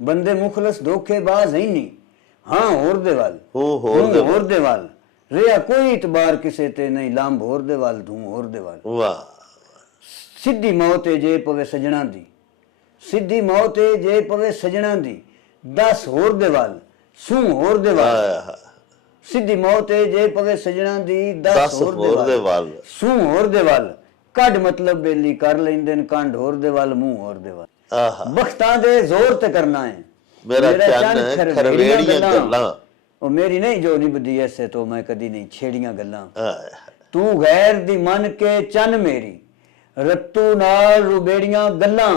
ਬੰਦੇ ਮੁਖਲਸ ਧੋਖੇਬਾਜ਼ ਹੈ ਨਹੀਂ। ਹਾਂ ਹੋਰ ਦੇ ਵੱਲ ਹੋਰ ਦੇ ਵੱਲ ਰਿਆ ਕੋਈ ਇਤਬਾਰ ਕਿਸੇ ਤੇ ਨਹੀਂ। ਲਾਂਭ ਹੋਰ ਦੇ ਵੱਲ ਧੂੰ ਹੋਰ ਦੇ ਵੱਲ। ਵਾਹ ਸਿੱਧੀ ਮੌਤ ਜੇ ਪਵੇ ਸਜਣਾ ਦੀ, ਸਿੱਧੀ ਮੌਤ ਜੇ ਪਵੇ ਸਜਣਾ ਦੀ, 10 ਹੋਰ ਦੇ ਵੱਲ ਸੂ ਹੋਰ ਦੇ ਵੱਲ। ਸਿੱਧੀ ਮੌਤ ਜੇ ਪਵੇ ਸਜਣਾ ਦੀ, 10 ਹੋਰ ਦੇ ਵੱਲ ਸੂ ਹੋਰ ਦੇ ਵੱਲ। ਕੱਢ ਮਤਲਬ ਬੇਲੀ ਕਰ ਲੈਂਦੇ ਨੇ, ਕੰਡ ਹੋਰ ਦੇ ਵੱਲ ਮੂੰਹ ਹੋਰ ਦੇ ਵੱਲ। ਬਖਤਾਂ ਦੇ ਜ਼ੋਰ ਤੇ ਕਰਨਾ ਹੈ ਮੇਰਾ ਚੰਨ ਖਰਵੇੜੀਆਂ ਗੱਲਾਂ। ਉਹ ਮੇਰੀ ਨਹੀਂ ਜੋ ਨਿਭਦੀ ਐਸੇ ਤੋਂ ਮੈਂ ਕਦੀ ਨਹੀਂ ਛੇੜੀਆਂ ਗੱਲਾਂ। ਤੂੰ ਗੈਰ ਦੀ ਮੰਨ ਕੇ ਚੰਨ ਮੇਰੀ, ਰੱਤੂ ਨਾਲ ਰੁਬੇੜੀਆਂ ਗੱਲਾਂ।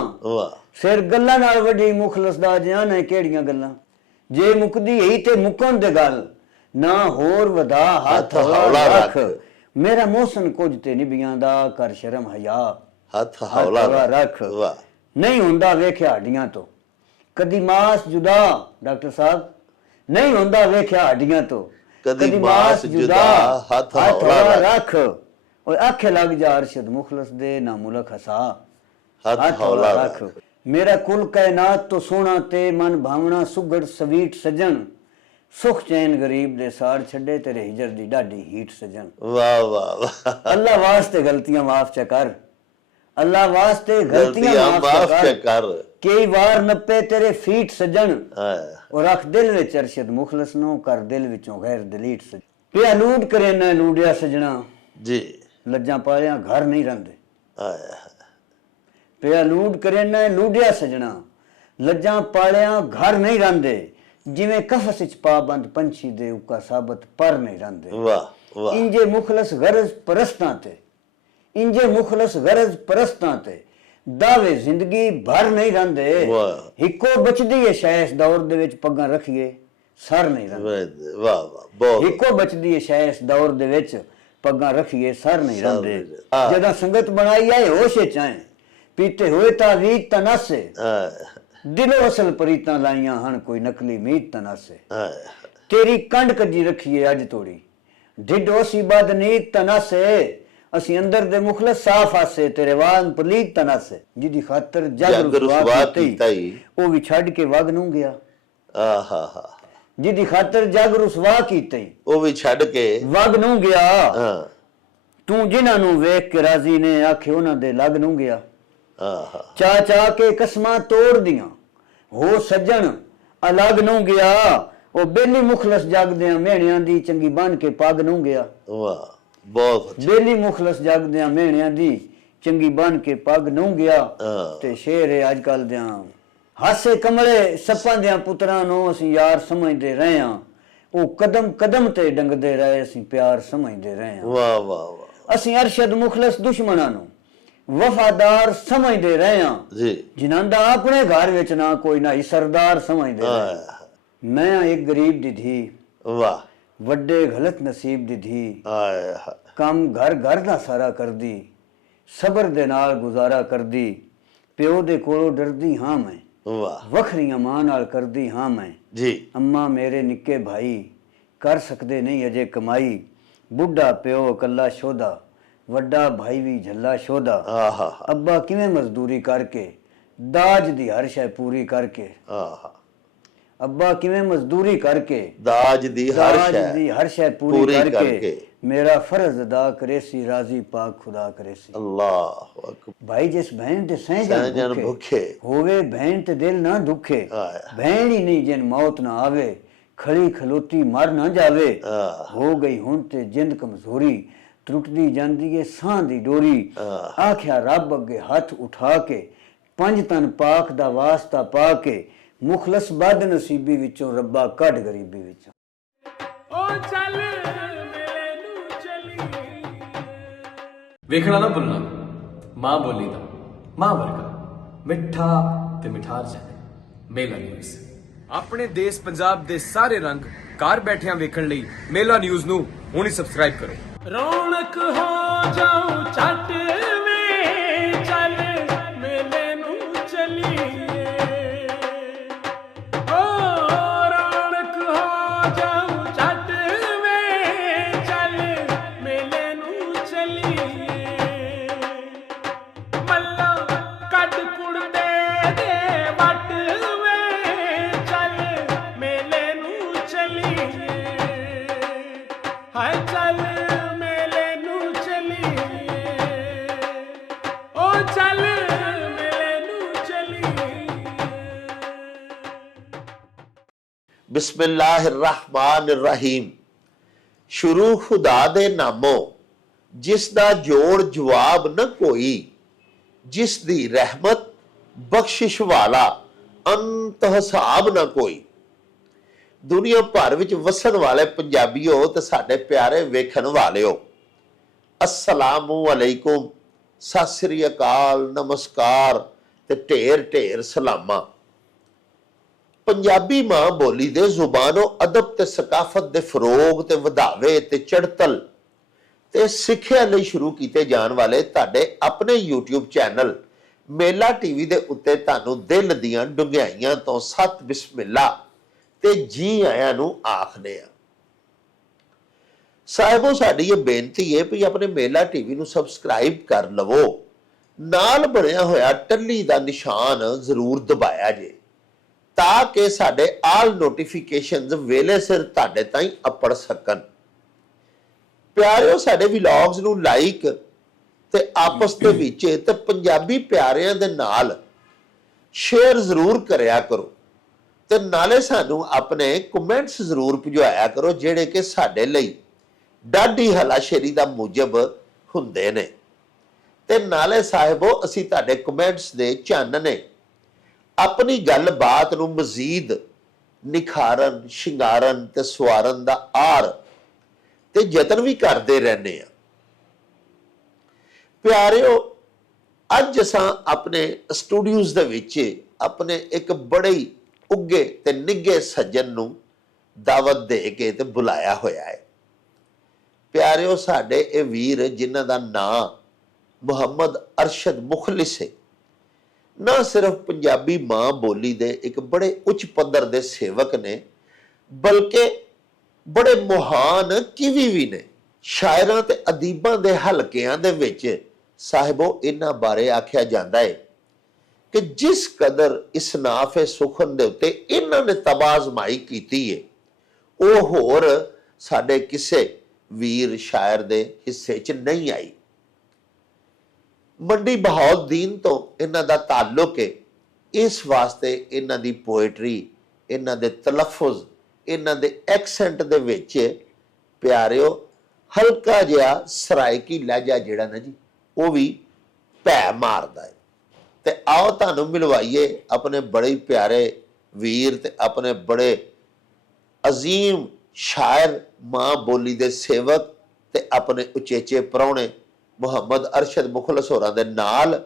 ਫਿਰ ਗੱਲਾਂ ਨਾਲ ਵੱਡੀ ਮੁਖਲਸ ਦਾ ਜਾਨ ਹੈ ਕਿਹੜੀਆਂ ਗੱਲਾਂ। ਜੇ ਮੁਕਦੀ ਹੀ ਤੇ ਮੁਕਣ ਦੇ ਗੱਲ, ਨਾ ਹੋਰ ਵਧਾ ਹੱਥ ਹੌਲਾ ਰੱਖ। ਮੇਰਾ ਮੋਹਸਨ ਕੁਝ ਤੇ ਨਿਭੀਆਂ ਦਾ, ਕਰ ਸ਼ਰਮ ਹਯਾ ਹੱਥ ਹੌਲਾ ਰੱਖ। ਨਹੀਂ ਹੁੰਦਾ ਵੇਖਿਆ ਹੱਡੀਆਂ ਤੋਂ ਕਦੀ ਮਾਸ ਜੁਦਾ। ਡਾਕਟਰ ਸਾਹਿਬ ਨਹੀਂ ਹੁੰਦਾ ਵੇਖਿਆ ਹੱਡੀਆਂ ਤੋਂ ਕਦੀ ਮਾਸ ਜੁਦਾ। ਹੱਥ ਹੌਲਾ ਰੱਖ। ਓਏ ਆਖੇ ਲੱਗ ਜਾ ਅਰਸ਼ਦ ਮੁਖਲਸ ਦੇ, ਨਾ ਮੁਲਕ ਹਸਾ ਹੱਥ ਹੌਲਾ ਰੱਖ। ਮੇਰਾ ਕੁਲ ਕਾਇਨਾਤ ਤੋਂ ਸੋਹਣਾ ਤੇ ਮਨ ਭਾਵਨਾ ਸੁਗੜ ਸਵੀਟ ਸਜਣ। ਸੁਖ ਚੈਨ ਗਰੀਬ ਦੇ ਸਾੜ ਛੱਡੇ, ਤੇਰੇ ਹਿਜਰ ਦੀ ਢਾਡੀ ਹੀਟ ਸਜਣ। ਵਾਹ ਵਾਹ। ਅੱਲਾ ਵਾਸਤੇ ਗਲਤੀਆਂ ਮਾਫ ਚ ਕਰ, ਅੱਲਾ ਵਾਸਤੇ ਗਲਤੀਆਂ ਮਾਫ ਕਰ। ਕਈ ਵਾਰ ਨੱਪੇ ਤੇਰੇ ਫੀਟ ਸਜਣ। ਉਹ ਰੱਖ ਦਿਲ ਵਿੱਚ ਅਰਸ਼ਦ ਮੁਖਲਸ ਨੂੰ, ਕਰ ਦਿਲ ਵਿੱਚੋਂ ਗੈਰ ਦਲੀਟ ਸਜਣ। ਪਿਆ ਲੂਟ ਕਰੇ ਨਾ ਲੂੜਿਆ ਸਜਣਾ ਜੀ, ਲੱਜਾਂ ਪਾਲਿਆਂ ਘਰ ਨਹੀਂ ਰਹਿੰਦੇ। ਪਿਆ ਲੂਟ ਕਰੇ ਨਾ ਲੂੜਿਆ ਸਜਣਾ, ਲੱਜਾਂ ਪਾਲਿਆਂ ਘਰ ਨਹੀਂ ਰਹਿੰਦੇ। ਜਿਵੇਂ ਕਫਸ ਵਿੱਚ ਪਾਬੰਦ ਪੰਛੀ ਦੇ ਉਕਾ ਸਾਬਤ ਪਰ ਨਹੀਂ ਰਹਿੰਦੇ। ਵਾਹ। ਇੰਜੇ ਮੁਖਲਸ ਗਰਜ਼ ਪਰਸਤਾਂ ਤੇ, ਇੰਜੇ ਮੁਖਲਸ ਗਰਜ਼ ਪਰਸਤਾਂ ਤੇ, ਦਾਵੇ ਜ਼ਿੰਦਗੀ ਭਰ ਨਹੀਂ ਰਹਿੰਦੇ। ਇੱਕੋ ਬਚਦੀ ਹੈ ਸ਼ਾਇਦ ਦੌਰ ਦੇ ਵਿੱਚ ਪੱਗਾਂ ਰੱਖੀਏ ਸਰ ਨਹੀਂ ਰਹਿੰਦੇ। ਵਾਹ ਵਾਹ ਬਹੁਤ। ਇੱਕੋ ਬਚਦੀ ਹੈ ਸ਼ਾਇਦ ਦੌਰ ਦੇ ਵਿੱਚ ਪੱਗਾਂ ਰੱਖੀਏ ਸਰ ਨਹੀਂ ਰਹਿੰਦੇ। ਜਦੋਂ ਸੰਗਤ ਬਣਾਈ ਆਏ ਹੋਸ਼ੇ ਚਾਹੇ, ਪੀਤੇ ਹੋਏ ਤਾਂ ਵੀਤ ਤਨਾਸੇ। ਦਿਲੋਂ ਅਸਲ ਪਰੀਤਾਂ ਲਾਈਆਂ ਹਨ, ਕੋਈ ਨਕਲੀ ਮੀਤ ਤਨਾਸੇ। ਤੇਰੀ ਕੰਡ ਕੱਜੀ ਰੱਖੀਏ ਅੱਜ ਤੋੜੀ, ਢਿੱਡੋ ਸੀ ਬਦ ਨੀਤ ਤਨਾਸੇ। ਅਸੀਂ ਅੰਦਰ ਦੇ ਮੁਖਲਸ ਸਾਫ ਆਸੇ, ਤੇਰੇ ਵਾਂਗ ਪਲੀਤ ਤਨਾਸੇ। ਜਿਹਦੀ ਖਾਤਰ ਜਗ ਰੁਸਵਾ ਕੀਤਾ ਉਹ ਵੀ ਛੱਡ ਕੇ ਵਗ ਨੂੰ ਗਿਆ। ਜਿਹਦੀ ਖਾਤਰ ਜਗ ਰੁਸਵਾ ਕੀਤੀ ਉਹ ਵੀ ਛੱਡ ਕੇ ਵਗ ਨੂੰ ਗਿਆ। ਤੂੰ ਜਿਨ੍ਹਾਂ ਨੂੰ ਵੇਖ ਕੇ ਰਾਜ਼ੀ ਨੇ, ਆਖੇ ਉਹਨਾਂ ਦੇ ਲੱਗ ਨੂੰ ਗਿਆ। ਚਾ ਚਾ ਕੇ ਕਸਮਾਂ ਤੋੜ ਦੀਆਂ, ਹੋ ਸੱਜਣ ਅਲੱਗ ਨੂੰ ਗਿਆ। ਉਹ ਬੇਲੀ ਮੁਖਲਸ ਜਗਦਿਆਂ ਮੇਹਣਿਆਂ ਦੀ, ਚੰਗੀ ਬਣ ਕੇ ਪੱਗ ਨੂੰ ਗਿਆ। ਵਾਹ ਬਹੁਤ। ਬੇਲੀ ਮੁਖਲਸ ਜਗਦਿਆਂ ਮੇਹਣਿਆਂ ਦੀ, ਚੰਗੀ ਬਣ ਕੇ ਪੱਗ ਨੂੰ ਗਿਆ। ਤੇ ਸ਼ੇਰ ਹੈ ਅੱਜ ਕੱਲ ਦਿਆਂ ਹਾਸੇ ਕਮਲੇ ਸੱਪਾਂ ਦਿਆਂ ਪੁੱਤਰਾਂ ਨੂੰ ਅਸੀਂ ਯਾਰ ਸਮਝਦੇ ਰਹੇ ਹਾਂ। ਉਹ ਕਦਮ ਕਦਮ ਤੇ ਡੰਗਦੇ ਰਹੇ, ਅਸੀਂ ਪਿਆਰ ਸਮਝਦੇ ਰਹੇ ਹਾਂ। ਵਾਹ ਵਾਹ। ਅਸੀਂ ਅਰਸ਼ਦ ਮੁਖਲਸ ਦੁਸ਼ਮਣਾਂ ਨੂੰ ਵਫਾਦਾਰ ਸਮਝਦੇ ਰਹੇ ਹਾਂ ਜੀ, ਜਿਨ੍ਹਾਂ ਦਾ ਆਪਣੇ ਘਰ ਵਿੱਚ ਨਾ ਕੋਈ ਨਾ ਹੀ ਸਰਦਾਰ ਸਮਝਦੇ ਰਹੇ। ਮੈਂ ਇੱਕ ਗਰੀਬ ਦੀ ਧੀ, ਵਾਹ, ਵੱਡੇ ਗਲਤ ਨਸੀਬ ਦੀ ਧੀ। ਕੰਮ ਘਰ ਘਰ ਦਾ ਸਾਰਾ ਕਰਦੀ, ਸਬਰ ਦੇ ਨਾਲ ਗੁਜ਼ਾਰਾ ਕਰਦੀ। ਪਿਓ ਦੇ ਕੋਲੋਂ ਡਰਦੀ ਹਾਂ ਮੈਂ, ਵਾਹ, ਵੱਖਰੀਆਂ ਮਾਂ ਨਾਲ ਕਰਦੀ ਹਾਂ ਮੈਂ ਜੀ। ਅੰਮਾ ਮੇਰੇ ਨਿੱਕੇ ਭਾਈ ਕਰ ਸਕਦੇ ਨਹੀਂ ਅਜੇ ਕਮਾਈ। ਬੁੱਢਾ ਪਿਓ ਇਕੱਲਾ ਸ਼ੋਧਾ, ਵੱਡਾ ਭਾਈ ਵੀ ਝੱਲਾ ਸ਼ੋਧਾ। ਅੱਬਾ ਕਿਵੇਂ ਮਜ਼ਦੂਰੀ ਕਰਕੇ, ਦਾਜ ਦੀ ਹਰ ਸ਼ੈ ਪੂਰੀ ਕਰਕੇ। ਅੱਬਾ ਕਿਵੇਂ ਮਜ਼ਦੂਰੀ ਕਰਕੇ, ਦਾਜ ਦੀ ਹਰ ਸ਼ੈ ਪੂਰੀ ਕਰਕੇ। ਮੇਰਾ ਫਰਜ਼ ਅਦਾ ਕਰੇ ਸੀ, ਰਾਜ਼ੀ ਪਾਕ ਖੁਦਾ ਕਰੇ ਸੀ। ਅੱਲਾਹੁ ਅਕਬਰ। ਭਾਈ ਜਿਸ ਭੈਣ ਤੇ ਸਹਿ ਭੁੱਖੇ ਹੋਵੇ, ਭੈਣ ਤੇ ਦਿਲ ਨਾ ਦੁਖੇ। ਭੈਣ ਹੀ ਨਹੀਂ ਜਿਨ ਮੌਤ ਨਾ ਆਵੇ, ਖੜੀ ਖਲੋਤੀ ਮਰ ਨਾ ਜਾਵੇ। ਹੋ ਗਈ ਹੁਣ ਤੇ ਜਿੰਦ ਕਮਜ਼ੋਰੀ, ਟੁੱਟਦੀ ਜਾਂਦੀ ਏ ਸਾਹ ਦੀ ਡੋਰੀ। ਆਖਿਆ ਰੱਬ ਅੱਗੇ ਹੱਥ ਉਠਾ ਕੇ, ਪੰਜ ਤਨ ਪਾਕ ਦਾ ਵਾਸਤਾ ਪਾ ਕੇ। ਮੁਖਲਸ ਬਦ ਨਸੀਬੀ ਵਿੱਚੋਂ ਰੱਬਾ ਕੱਢ ਗਰੀਬੀ ਵਿੱਚੋਂ। ਓ ਚੱਲ ਮੇਰੇ ਨੂੰ ਚਲੀ। ਵੇਖਣਾ ਨਾ ਭੁੱਲਣਾ ਮਾਂ ਬੋਲੀ ਦਾ, ਮਾਂ ਵਰਗਾ ਮਿੱਠਾ ਤੇ ਮਿਠਾਰ ਜਾਣੇ। ਮੇਲਾ ਨਿਊਜ਼ ਆਪਣੇ ਦੇਸ਼ ਪੰਜਾਬ ਦੇ ਸਾਰੇ ਰੰਗ ਘਰ ਬੈਠਿਆਂ ਵੇਖਣ ਲਈ ਮੇਲਾ ਨਿਊਜ਼ ਨੂੰ ਹੁਣੇ ਸਬਸਕ੍ਰਾਈਬ ਕਰੋ। ਰੌਣਕ ਹੋ ਜਾਉ ਛੱਟ ਵੇ, ਚੱਲ ਮੇਲੇ ਨੂੰ ਚਲੀਏ। ਓ ਰੌਣਕ ਹੋ ਜਾਉ ਛੱਟ ਵੇ, ਚੱਲ ਮੇਲੇ ਨੂੰ ਚਲੀਏ। ਮੱਲਾ ਕੱਢ ਕੁੜਦੇ ਦੇ ਵੱਟ ਵੇ, ਬਿਸਮਿल्लाहिर्रहमानिर्रहीम। शुरू खुदा दे नामों जिस दा जोड़ जवाब न कोई, जिस दी रहमत बख्शिश वाला अंत हिसाब न कोई। दुनिया भर विच वसन वाले पंजाबियों ते साडे प्यारे वेखण वालिओ, अस्सलामु अलैकुम, सत श्री अकाल, नमस्कार ते ढेर ढेर सलामा। पंजाबी मां बोली दे जुबानो अदब ते सकाफत दे फरोग ते वधावे ते चढ़तल ते सिੱਖਿਆ ਲਈ शुरू ਕੀਤੇ ਜਾਣ ਵਾਲੇ ਤੁਹਾਡੇ ਆਪਣੇ YouTube ਚੈਨਲ ਮੇਲਾ ਟੀਵੀ ਦੇ ਉੱਤੇ ਤੁਹਾਨੂੰ ਦਿਲ ਦੀਆਂ ਡੁੰਘਾਈਆਂ ਤੋਂ ਸਤ ਬਿਸਮਿਲ੍ਲਾ ਤੇ ਜੀ ਆਇਆਂ ਨੂੰ ਆਖਦੇ ਆ। ਸਾਹਿਬੋ, ਸਾਡੀ ਇਹ ਬੇਨਤੀ ਹੈ ਵੀ ਆਪਣੇ ਮੇਲਾ ਟੀਵੀ ਨੂੰ ਸਬਸਕ੍ਰਾਈਬ ਕਰ ਲਵੋ, ਨਾਲ ਬਣਿਆ ਹੋਇਆ ਟੱਲੀ ਦਾ ਨਿਸ਼ਾਨ ਜ਼ਰੂਰ ਦਬਾਇਆ ਜੇ ਤਾਂ ਕਿ ਸਾਡੇ ਆਲ ਨੋਟੀਫਿਕੇਸ਼ਨਸ ਵੇਲੇ ਸਿਰ ਤੁਹਾਡੇ ਤਾਈਂ ਅੱਪੜ ਸਕਣ। ਪਿਆਰਿਓ, ਸਾਡੇ ਵਲੌਗਸ ਨੂੰ ਲਾਈਕ ਤੇ ਆਪਸ ਦੇ ਵਿੱਚ ਤੇ ਪੰਜਾਬੀ ਪਿਆਰਿਆਂ ਦੇ ਨਾਲ ਸ਼ੇਅਰ ਜ਼ਰੂਰ ਕਰਿਆ ਕਰੋ ਤੇ ਨਾਲੇ ਸਾਨੂੰ ਆਪਣੇ ਕਮੈਂਟਸ ਜ਼ਰੂਰ ਭਿਜਵਾਇਆ ਕਰੋ ਜਿਹੜੇ ਕਿ ਸਾਡੇ ਲਈ ਡਾਢੀ ਹਲਾਸ਼ੇਰੀ ਦਾ ਮੂਜਬ ਹੁੰਦੇ ਨੇ। ਤੇ ਨਾਲੇ ਸਾਹਿਬੋ, ਅਸੀਂ ਤੁਹਾਡੇ ਕਮੈਂਟਸ ਦੇ ਚੰਨ ਨੇ ਆਪਣੀ ਗੱਲਬਾਤ ਨੂੰ ਮਜ਼ੀਦ ਨਿਖਾਰਨ, ਸ਼ਿੰਗਾਰਨ ਤੇ ਸਵਾਰਨ ਦਾ ਆਰ ਤੇ ਯਤਨ ਵੀ ਕਰਦੇ ਰਹਿੰਦੇ ਆ। ਪਿਆਰਿਓ, ਅੱਜ ਅਸਾਂ ਆਪਣੇ ਸਟੂਡੀਓਜ਼ ਦੇ ਵਿੱਚ ਆਪਣੇ ਇੱਕ ਬੜੇ ਹੀ ਉੱਗੇ ਤੇ ਨਿੱਘੇ ਸੱਜਣ ਨੂੰ ਦਾਵਤ ਦੇ ਕੇ ਤੇ ਬੁਲਾਇਆ ਹੋਇਆ ਹੈ। ਪਿਆਰਿਓ, ਸਾਡੇ ਇਹ ਵੀਰ ਜਿਨ੍ਹਾਂ ਦਾ ਨਾਂ ਮੁਹੰਮਦ ਅਰਸ਼ਦ ਮੁਖਲਿਸ ਹੈ, ਨਾ ਸਿਰਫ ਪੰਜਾਬੀ ਮਾਂ ਬੋਲੀ ਦੇ ਇੱਕ ਬੜੇ ਉੱਚ ਪੱਧਰ ਦੇ ਸੇਵਕ ਨੇ, ਬਲਕਿ ਬੜੇ ਮਹਾਨ ਕਿਵੀ ਵੀ ਨੇ। ਸ਼ਾਇਰਾਂ ਤੇ ਅਦੀਬਾਂ ਦੇ ਹਲਕਿਆਂ ਦੇ ਵਿੱਚ ਸਾਹਿਬੋ ਇਹਨਾਂ ਬਾਰੇ ਆਖਿਆ ਜਾਂਦਾ ਹੈ ਕਿ ਜਿਸ ਕਦਰ ਇਸਨਾਫੇ ਸੁਖਨ ਦੇ ਉੱਤੇ ਇਹਨਾਂ ਨੇ ਤਬਾਜ਼ਮਾਈ ਕੀਤੀ ਹੈ, ਉਹ ਹੋਰ ਸਾਡੇ ਕਿਸੇ ਵੀਰ ਸ਼ਾਇਰ ਦੇ ਹਿੱਸੇ 'ਚ ਨਹੀਂ ਆਈ। ਮੰਡੀ ਬਹਾਉਦੀਨ ਤੋਂ ਇਹਨਾਂ ਦਾ ਤਾਲੁਕ ਹੈ, ਇਸ ਵਾਸਤੇ ਇਹਨਾਂ ਦੀ ਪੋਇਟਰੀ, ਇਹਨਾਂ ਦੇ ਤਲਫੁਜ਼, ਇਹਨਾਂ ਦੇ ਐਕਸੈਂਟ ਦੇ ਵਿੱਚ ਪਿਆਰਿਓ ਹਲਕਾ ਜਿਹਾ ਸਰਾਇਕੀ ਲਹਿਜਾ ਜਿਹੜਾ ਨਾ ਜੀ, ਉਹ ਵੀ ਭੈ ਮਾਰਦਾ ਹੈ। ਤੇ ਆਓ ਤੁਹਾਨੂੰ ਮਿਲਵਾਈਏ ਆਪਣੇ ਬੜੇ ਪਿਆਰੇ ਵੀਰ ਤੇ ਆਪਣੇ ਬੜੇ ਅਜ਼ੀਮ ਸ਼ਾਇਰ, ਮਾਂ ਬੋਲੀ ਦੇ ਸੇਵਕ ਤੇ ਆਪਣੇ ਉਚੇਚੇ ਪ੍ਰਾਹੁਣੇ ਮੁਹੰਮਦ ਅਰਸ਼ਦ ਮੁਖਲਿਸ ਹੋਰਾਂ ਦੇ ਨਾਲ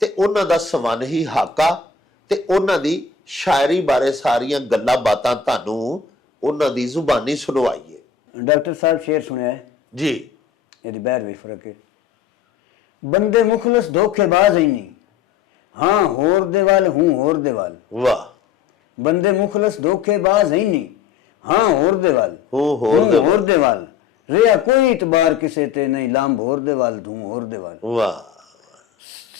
ਤੇ ਉਹਨਾਂ ਦਾ ਸਵਨਹੀ ਹਾਕਾ ਤੇ ਉਹਨਾਂ ਦੀ ਸ਼ਾਇਰੀ ਬਾਰੇ ਸਾਰੀਆਂ ਗੱਲਾਂ ਬਾਤਾਂ ਤੁਹਾਨੂੰ ਉਹਨਾਂ ਦੀ ਜ਼ੁਬਾਨੀ ਸੁਣਵਾਈਏ। ਡਾਕਟਰ ਸਾਹਿਬ ਸ਼ੇਰ ਸੁਣਿਆ ਹੈ ਜੀ, ਇਹਦੀ ਬਹਿਰ ਵੀ ਫਰਕ ਹੈ। ਬੰਦੇ ਮੁਖਲਿਸ ਧੋਖੇਬਾਜ਼ ਹੀ ਨਹੀਂ, ਹਾਂ ਹੋਰ ਦੇ ਵੱਲ ਹੂੰ ਹੋਰ ਦੇ ਵੱਲ। ਵਾਹ। ਬੰਦੇ ਮੁਖਲਿਸ ਧੋਖੇਬਾਜ਼ ਹੀ ਨਹੀਂ, ਹਾਂ ਹੋਰ ਦੇ ਵੱਲ ਹੂੰ ਹੋਰ ਦੇ ਵੱਲ। ਰਿਹਾ ਕੋਈ ਇਤਬਾਰ ਕਿਸੇ ਤੇ ਨਹੀਂ, ਲਾਂਭ ਹੋਰ ਦੇ ਵੱਲ ਧੂੰ ਹੋਰ ਦੇ ਵੱਲ। ਵਾਹ।